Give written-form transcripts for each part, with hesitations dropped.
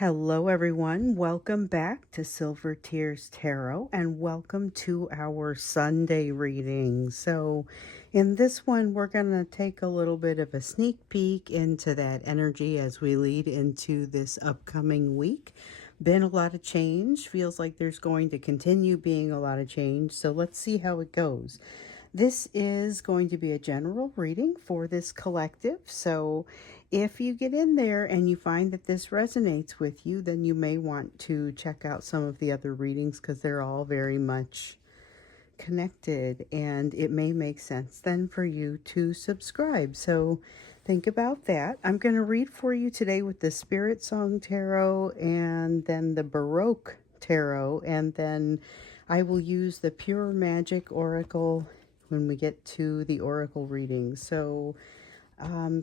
Hello, everyone. Welcome back to Silver Tears Tarot and welcome to our Sunday reading. So, in this one, we're going to take a little bit of a sneak peek into that energy as we lead into this upcoming week. Been a lot of change. Feels like there's going to continue being a lot of change. So, let's see how it goes. This is going to be a general reading for this collective. So if you get in there and you find that this resonates with you, then you may want to check out some of the other readings because they're all very much connected and it may make sense then for you to subscribe. So think about that. I'm going to read for you today with the Spirit Song Tarot and then the Baroque Tarot, and then I will use the Pure Magic Oracle when we get to the Oracle reading. So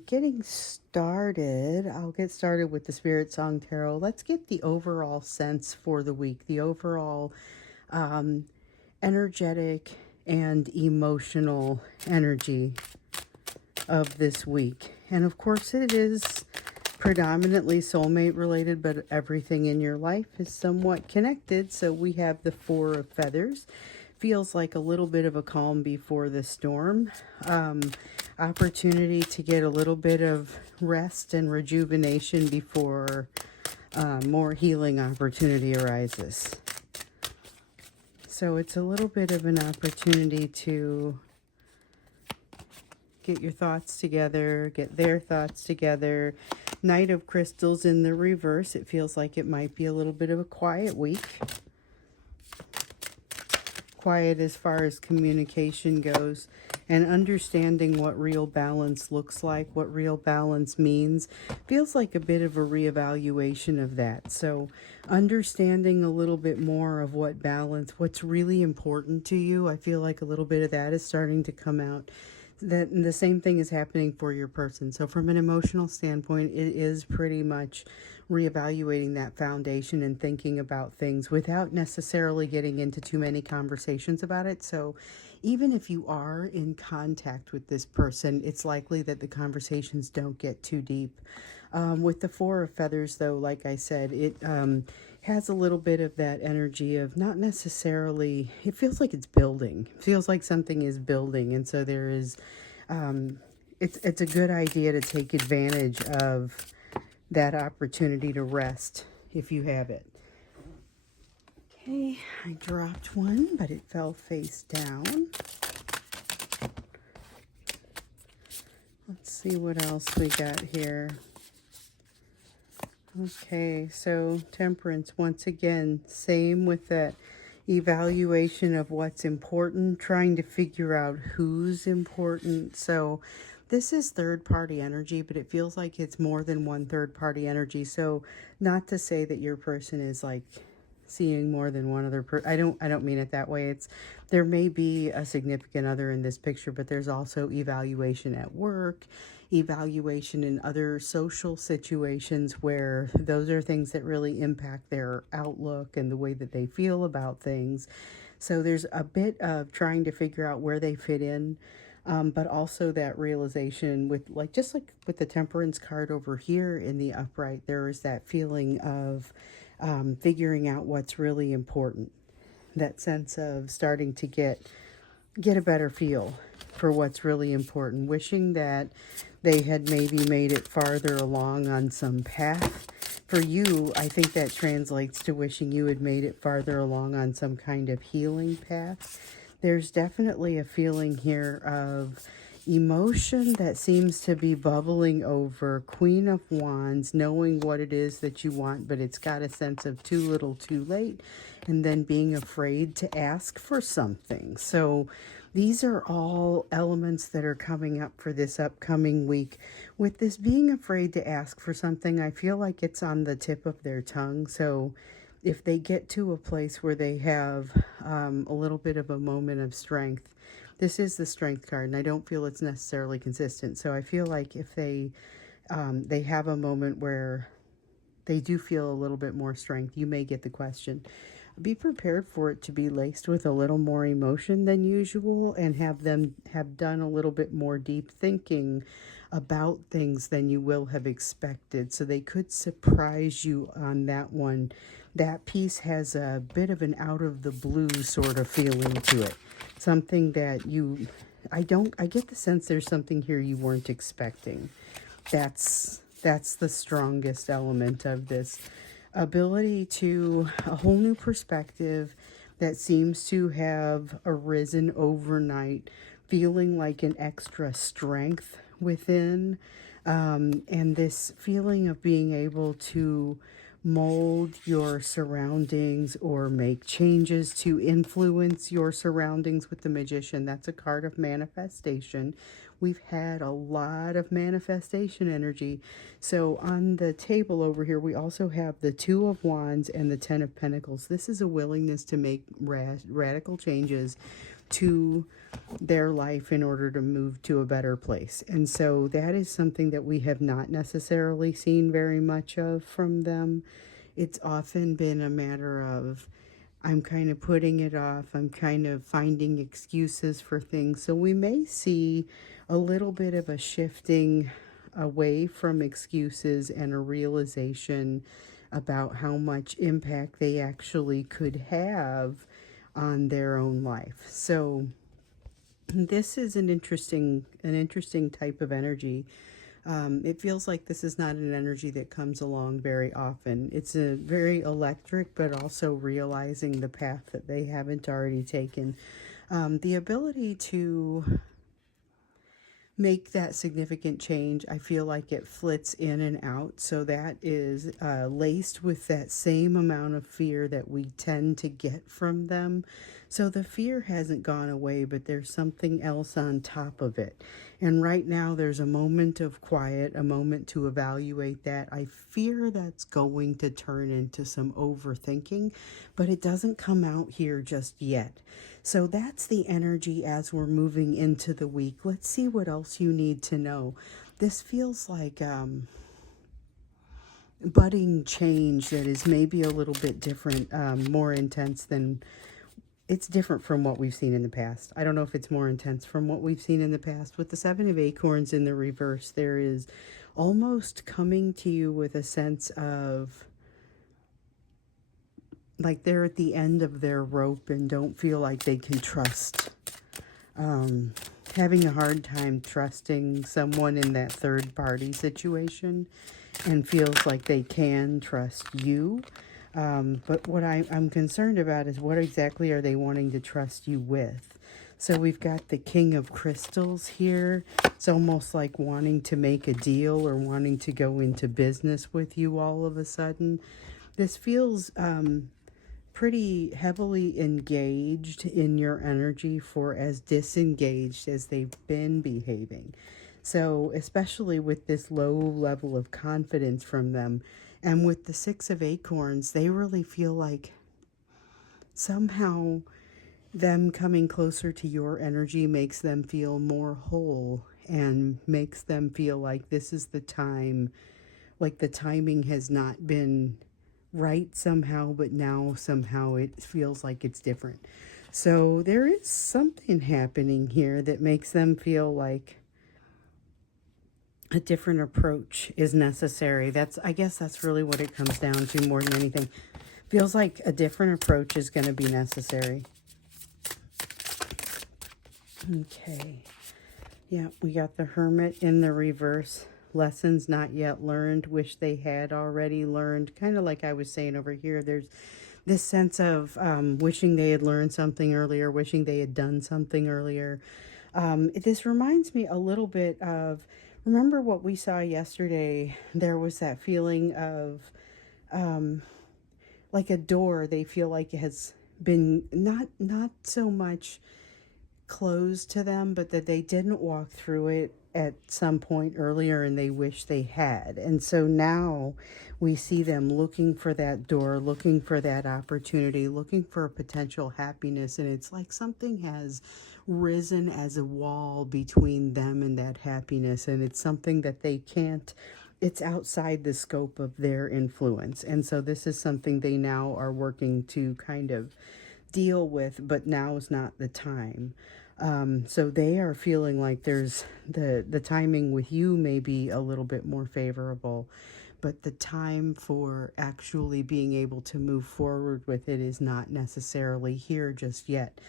getting started, I'll get started with the Spirit Song Tarot. Let's get the overall sense for the week, the overall energetic and emotional energy of this week. And of course it is predominantly soulmate related, but everything in your life is somewhat connected. So we have the Four of Feathers. Feels like a little bit of a calm before the storm. Opportunity to get a little bit of rest and rejuvenation before more healing opportunity arises. So it's a little bit of an opportunity to get your thoughts together, get their thoughts together. Knight of Crystals in the reverse. It feels like it might be a little bit of a quiet week. Quiet as far as communication goes, and understanding what real balance looks like, what real balance means. Feels like a bit of a reevaluation of that. So understanding a little bit more of what balance, what's really important to you. I feel like a little bit of that is starting to come out. That the same thing is happening for your person. So from an emotional standpoint, it is pretty much reevaluating that foundation and thinking about things without necessarily getting into too many conversations about it. So even if you are in contact with this person, it's likely that the conversations don't get too deep. With the Four of Feathers, though, like I said, it has a little bit of that energy of not necessarily, it feels like it's building. It feels like something is building. And so there is, it's a good idea to take advantage of that opportunity to rest if you have it. Okay, I dropped one, but it fell face down. Let's see what else we got here. Okay, so Temperance, once again, same with that evaluation of what's important, trying to figure out who's important. So this is third-party energy, but it feels like it's more than one third-party energy. So not to say that your person is like seeing more than one other person. I don't mean it that way. It's, there may be a significant other in this picture, but there's also evaluation at work, evaluation in other social situations where those are things that really impact their outlook and the way that they feel about things. So there's a bit of trying to figure out where they fit in, but also that realization with, like, just like with the Temperance card over here in the upright, there is that feeling of figuring out what's really important. That sense of starting to get a better feel for what's really important. Wishing that they had maybe made it farther along on some path. For you, I think that translates to wishing you had made it farther along on some kind of healing path. There's definitely a feeling here of emotion that seems to be bubbling over. Queen of Wands, knowing what it is that you want, but it's got a sense of too little too late, and then being afraid to ask for something. So these are all elements that are coming up for this upcoming week. With this being afraid to ask for something, I feel like it's on the tip of their tongue. So if they get to a place where they have a little bit of a moment of strength, this is the Strength card, and I don't feel it's necessarily consistent. So I feel like if they have a moment where they do feel a little bit more strength, you may get the question. Be prepared for it to be laced with a little more emotion than usual, and have them have done a little bit more deep thinking about things than you will have expected. So they could surprise you on that one. That piece has a bit of an out of the blue sort of feeling to it. Something that I get the sense there's something here you weren't expecting. That's the strongest element of this ability to a whole new perspective that seems to have arisen overnight, feeling like an extra strength within, and this feeling of being able to mold your surroundings or make changes to influence your surroundings with the Magician. That's a card of manifestation. We've had a lot of manifestation energy. So on the table over here, we also have the Two of Wands and the Ten of Pentacles. This is a willingness to make radical changes to their life in order to move to a better place. And so that is something that we have not necessarily seen very much of from them. It's often been a matter of, I'm kind of putting it off. I'm kind of finding excuses for things. So we may see a little bit of a shifting away from excuses and a realization about how much impact they actually could have on their own life. So this is an interesting type of energy. It feels like this is not an energy that comes along very often. It's a very electric, but also realizing the path that they haven't already taken. The ability to make that significant change, I feel like it flits in and out. So that is laced with that same amount of fear that we tend to get from them. So the fear hasn't gone away, but there's something else on top of it. And right now there's a moment of quiet, a moment to evaluate that. I fear that's going to turn into some overthinking, but it doesn't come out here just yet. So that's the energy as we're moving into the week. Let's see what else you need to know. This feels like budding change that is maybe a little bit different, more intense than... It's different from what we've seen in the past. I don't know if it's more intense from what we've seen in the past. With the Seven of Acorns in the reverse, there is almost coming to you with a sense of like they're at the end of their rope and don't feel like they can trust. Having a hard time trusting someone in that third party situation, and feels like they can trust you. But what I'm concerned about is what exactly are they wanting to trust you with? So we've got the King of Crystals here. It's almost like wanting to make a deal or wanting to go into business with you all of a sudden. This feels pretty heavily engaged in your energy for as disengaged as they've been behaving. So especially with this low level of confidence from them, and with the Six of Acorns, they really feel like somehow them coming closer to your energy makes them feel more whole and makes them feel like this is the time, like the timing has not been right somehow, but now somehow it feels like it's different. So there is something happening here that makes them feel like a different approach is necessary. I guess that's really what it comes down to more than anything. Feels like a different approach is going to be necessary. Okay. Yeah, we got the Hermit in the reverse. Lessons not yet learned, wish they had already learned. Kind of like I was saying over here, there's this sense of wishing they had learned something earlier, wishing they had done something earlier. This reminds me a little bit of, remember what we saw yesterday? There was that feeling of like a door they feel like it has been not so much closed to them, but that they didn't walk through it at some point earlier and they wish they had. And so now we see them looking for that door, looking for that opportunity, looking for a potential happiness. And it's like something has risen as a wall between them and that happiness. And it's something that they can't, it's outside the scope of their influence. And so this is something they now are working to kind of deal with, but now is not the time. So they are feeling like there's the timing with you may be a little bit more favorable, but the time for actually being able to move forward with it is not necessarily here just yet.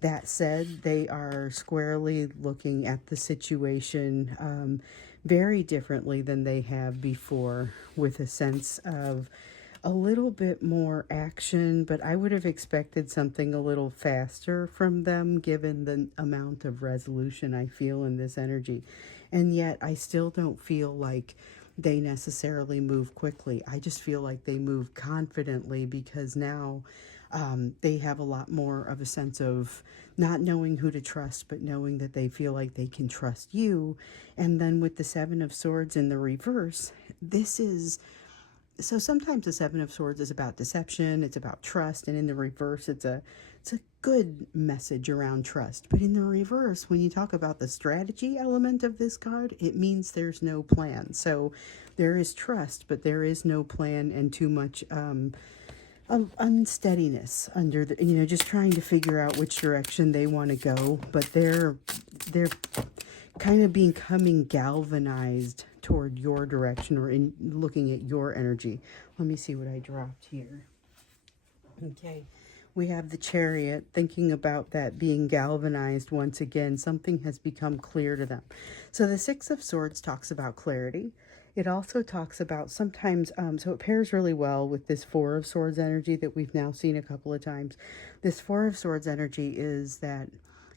That said, they are squarely looking at the situation very differently than they have before, with a sense of a little bit more action, but I would have expected something a little faster from them given the amount of resolution I feel in this energy. And yet I still don't feel like they necessarily move quickly. I just feel like they move confidently because now they have a lot more of a sense of not knowing who to trust, but knowing that they feel like they can trust you. And then with the Seven of Swords in the reverse, this is so sometimes the Seven of Swords is about deception, it's about trust, and in the reverse it's a good message around trust. But in the reverse, when you talk about the strategy element of this card, it means there's no plan. So there is trust, but there is no plan, and too much of unsteadiness under the, just trying to figure out which direction they want to go. But they're kind of becoming galvanized toward your direction, or in looking at your energy. Let me see what I dropped here. Okay, we have the Chariot, thinking about that being galvanized once again. Something has become clear to them. So the Six of Swords talks about clarity. It also talks about sometimes, so it pairs really well with this Four of Swords energy that we've now seen a couple of times. This Four of Swords energy is that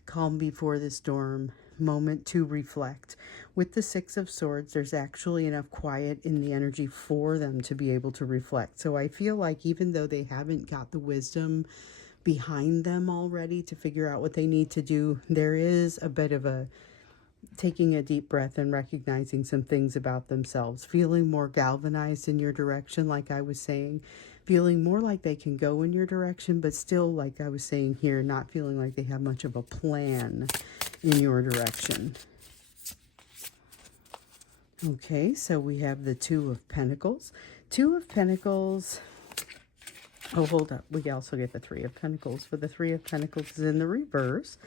calm before the storm moment to reflect. With the Six of Swords, there's actually enough quiet in the energy for them to be able to reflect. So I feel like even though they haven't got the wisdom behind them already to figure out what they need to do, there is a bit of a taking a deep breath and recognizing some things about themselves, feeling more galvanized in your direction, like I was saying, feeling more like they can go in your direction, but still, like I was saying here, not feeling like they have much of a plan in your direction. Okay, so we have the Two of Pentacles. Two of Pentacles. Oh, hold up. We also get the Three of Pentacles. For the Three of Pentacles is in the reverse.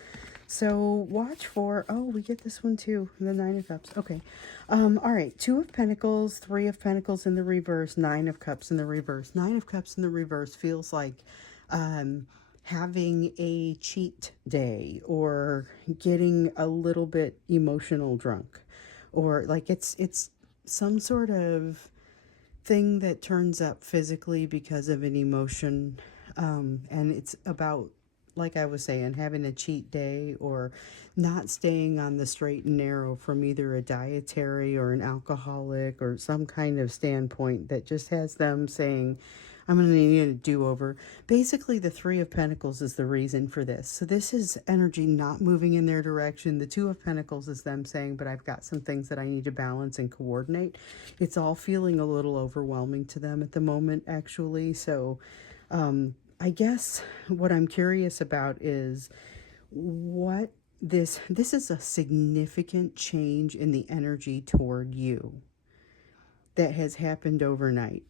So watch for, oh, we get this one too, the Nine of Cups. Okay. All right. Two of Pentacles, Three of Pentacles in the reverse, Nine of Cups in the reverse. Nine of Cups in the reverse feels like having a cheat day, or getting a little bit emotional drunk, or like it's some sort of thing that turns up physically because of an emotion, and it's about, like I was saying, having a cheat day, or not staying on the straight and narrow from either a dietary or an alcoholic or some kind of standpoint that just has them saying, I'm going to need a do-over. Basically, the Three of Pentacles is the reason for this. So this is energy not moving in their direction. The Two of Pentacles is them saying, but I've got some things that I need to balance and coordinate. It's all feeling a little overwhelming to them at the moment, actually. So I guess what I'm curious about is what this is a significant change in the energy toward you that has happened overnight.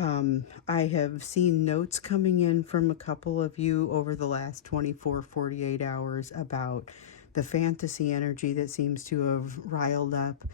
I have seen notes coming in from a couple of you over the last 24, 48 hours about the fantasy energy that seems to have riled up.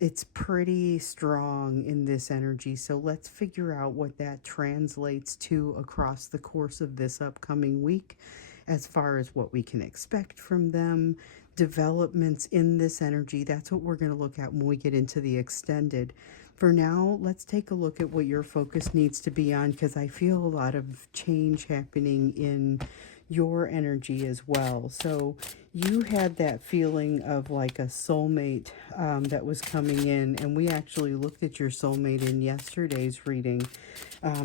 It's pretty strong in this energy, so let's figure out what that translates to across the course of this upcoming week, as far as what we can expect from them, developments in this energy. That's what we're going to look at when we get into the extended. For now, let's take a look at what your focus needs to be on, because I feel a lot of change happening in your energy as well. So you had that feeling of like a soulmate that was coming in, and we actually looked at your soulmate in yesterday's reading.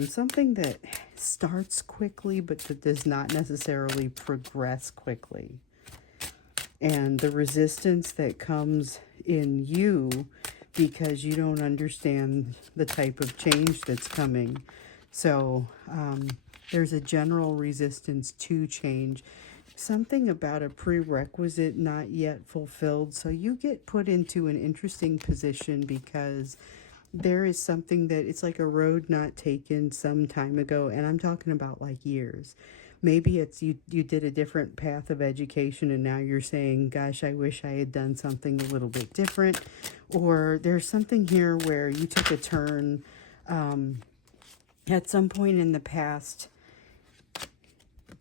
Something that starts quickly but that does not necessarily progress quickly. And the resistance that comes in you because you don't understand the type of change that's coming. So there's a general resistance to change. Something about a prerequisite not yet fulfilled. So you get put into an interesting position because there is something that it's like a road not taken some time ago. And I'm talking about like years. Maybe it's you did a different path of education and now you're saying, gosh, I wish I had done something a little bit different. Or there's something here where you took a turn at some point in the past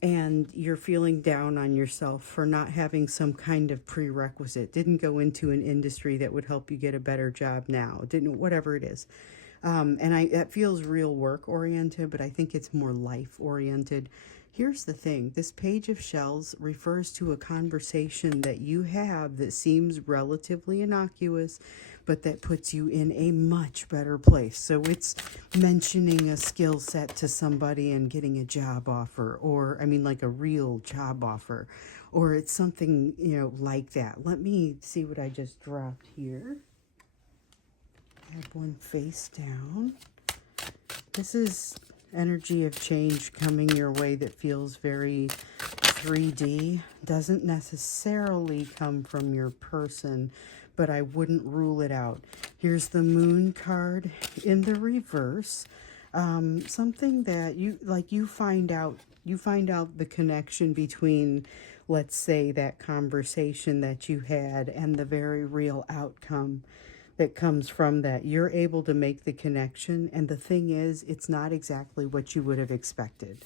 and you're feeling down on yourself for not having some kind of prerequisite, didn't go into an industry that would help you get a better job now, didn't, whatever it is. And that feels real work oriented, but I think it's more life oriented. Here's the thing, this Page of Shells refers to a conversation that you have that seems relatively innocuous, but that puts you in a much better place. So it's mentioning a skill set to somebody and getting a job offer, or I mean like a real job offer, or it's something, like that. Let me see what I just dropped here. I have one face down. This is energy of change coming your way that feels very 3D. Doesn't necessarily come from your person, but I wouldn't rule it out. Here's the Moon card in the reverse. Something that you find out the connection between, let's say, that conversation that you had and the very real outcome that comes from that. You're able to make the connection, and the thing is, it's not exactly what you would have expected.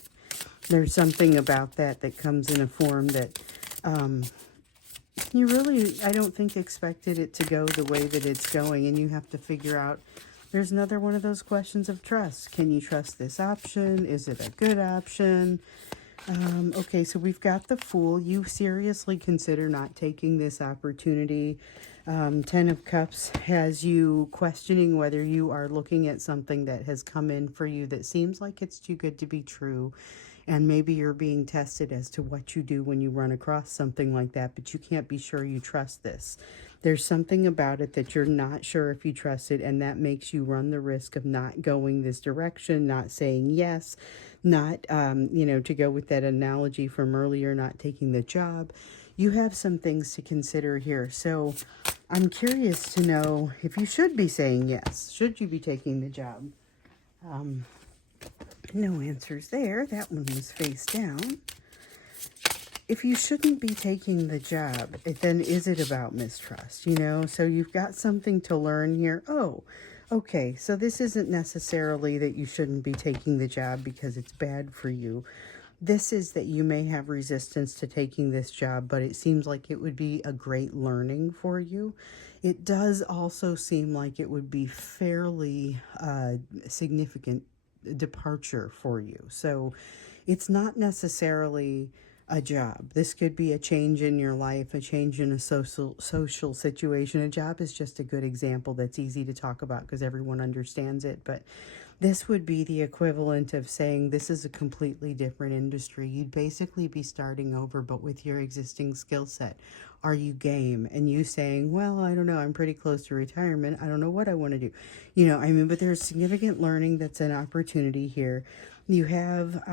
There's something about that comes in a form that you really, I don't think, expected it to go the way that it's going, and you have to figure out, there's another one of those questions of trust. Can you trust this option? Is it a good option? Okay, so we've got the Fool. You seriously consider not taking this opportunity. Ten of Cups has you questioning whether you are looking at something that has come in for you that seems like it's too good to be true. And maybe you're being tested as to what you do when you run across something like that, but you can't be sure you trust this. There's something about it that you're not sure if you trust it, and that makes you run the risk of not going this direction, not saying yes, not, to go with that analogy from earlier, not taking the job. You have some things to consider here. So I'm curious to know if you should be saying yes. Should you be taking the job? No answers there. That one was face down. If you shouldn't be taking the job, then is it about mistrust? So you've got something to learn here. Oh, okay. So this isn't necessarily that you shouldn't be taking the job because it's bad for you. This is that you may have resistance to taking this job, but it seems like it would be a great learning for you. It does also seem like it would be fairly significant departure for you. So it's not necessarily a job. This could be a change in your life, a change in a social situation. A job is just a good example that's easy to talk about because everyone understands it. But this would be the equivalent of saying this is a completely different industry. You'd basically be starting over, but with your existing skill set. Are you game? And you saying, well, I don't know, I'm pretty close to retirement. I don't know what I want to do. But there's significant learning that's an opportunity here. You have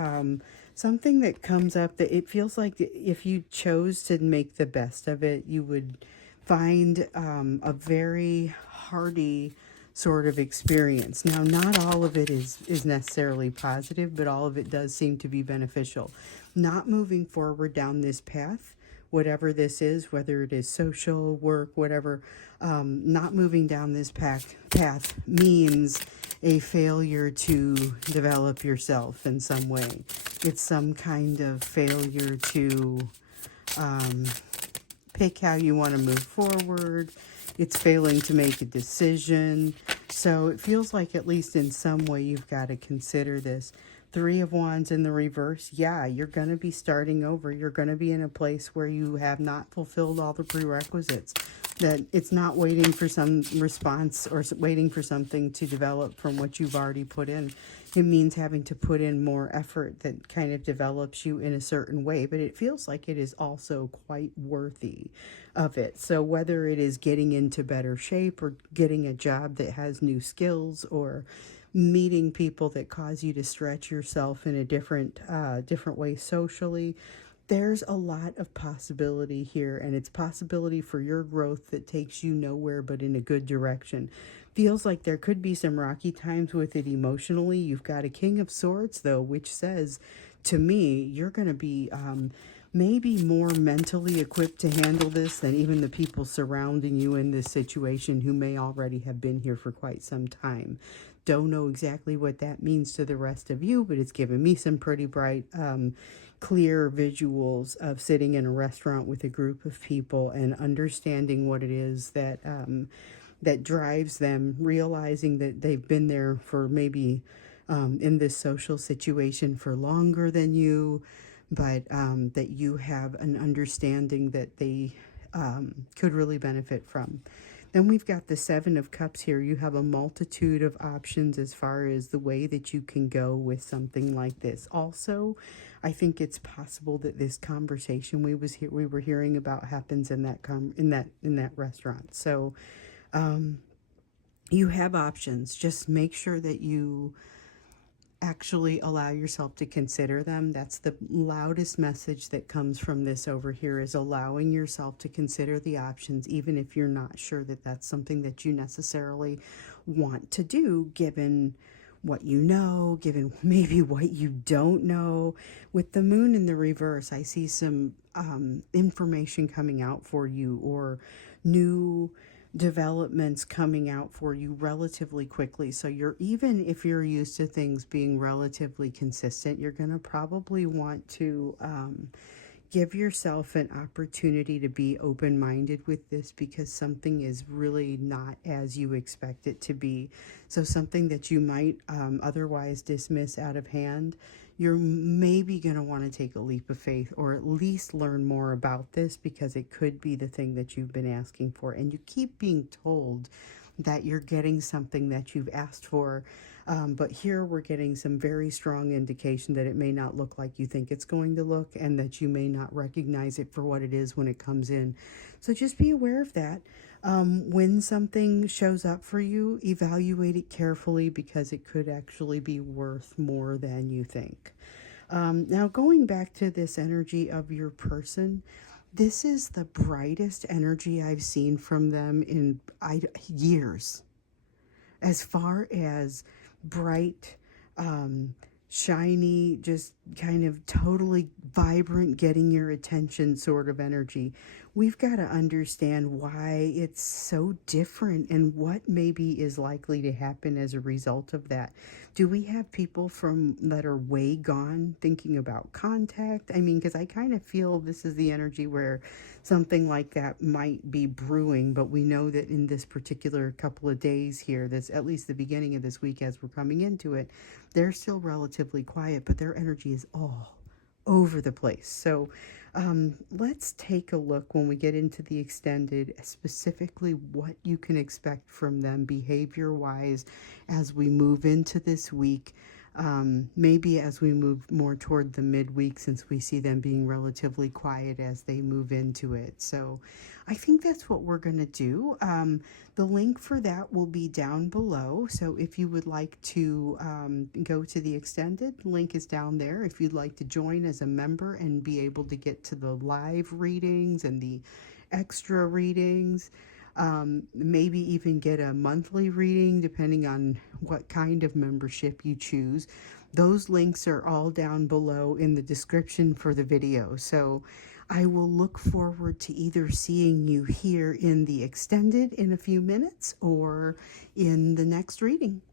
something that comes up that it feels like if you chose to make the best of it, you would find a very hearty sort of experience. Now, not all of it is necessarily positive, but all of it does seem to be beneficial. Not moving forward down this path, whatever this is, whether it is social work, whatever, not moving down this path means a failure to develop yourself in some way. It's some kind of failure to pick how you want to move forward. It's failing to make a decision. So it feels like at least in some way you've got to consider this. Three of Wands in the reverse. Yeah, you're going to be starting over. You're going to be in a place where you have not fulfilled all the prerequisites. That it's not waiting for some response or waiting for something to develop from what you've already put in. It means having to put in more effort that kind of develops you in a certain way, but it feels like it is also quite worthy of it. So whether it is getting into better shape or getting a job that has new skills or meeting people that cause you to stretch yourself in a different way socially, there's a lot of possibility here, and it's possibility for your growth that takes you nowhere but in a good direction. Feels like there could be some rocky times with it emotionally. You've got a King of Swords, though, which says to me, you're going to be maybe more mentally equipped to handle this than even the people surrounding you in this situation who may already have been here for quite some time. Don't know exactly what that means to the rest of you, but it's given me some pretty bright, clear visuals of sitting in a restaurant with a group of people and understanding what it is that that drives them, realizing that they've been there for maybe in this social situation for longer than you, but that you have an understanding that they could really benefit from. Then we've got the Seven of Cups here. You have a multitude of options as far as the way that you can go with something like this. Also, I think it's possible that this conversation we were hearing about happens in that restaurant. So you have options. Just make sure that you actually allow yourself to consider them. That's the loudest message that comes from this over here, is allowing yourself to consider the options, even if you're not sure that that's something that you necessarily want to do, given what you know, given maybe what you don't know. With the moon in the reverse, I see some information coming out for you, or new developments coming out for you relatively quickly. So even if you're used to things being relatively consistent, you're going to probably want to give yourself an opportunity to be open-minded with this, because something is really not as you expect it to be. So something that you might otherwise dismiss out of hand, you're maybe going to want to take a leap of faith, or at least learn more about this, because it could be the thing that you've been asking for. And you keep being told that you're getting something that you've asked for. But here we're getting some very strong indication that it may not look like you think it's going to look, and that you may not recognize it for what it is when it comes in. So just be aware of that. When something shows up for you, evaluate it carefully, because it could actually be worth more than you think. Now, going back to this energy of your person, this is the brightest energy I've seen from them in years. As far as bright, shiny, just kind of totally vibrant, getting your attention sort of energy. We've got to understand why it's so different, and what maybe is likely to happen as a result of that. Do we have people that are way gone thinking about contact? I mean, because I kind of feel this is the energy where something like that might be brewing, but we know that in this particular couple of days here, that's at least the beginning of this week as we're coming into it, they're still relatively quiet, but their energy is all over the place. So let's take a look when we get into the extended, specifically what you can expect from them behavior-wise as we move into this week. Maybe as we move more toward the midweek, since we see them being relatively quiet as they move into it. So I think that's what we're going to do. The link for that will be down below. So if you would like to go to the extended, the link is down there. If you'd like to join as a member and be able to get to the live readings and the extra readings, maybe even get a monthly reading depending on what kind of membership you choose. Those links are all down below in the description for the video. So I will look forward to either seeing you here in the extended in a few minutes, or in the next reading.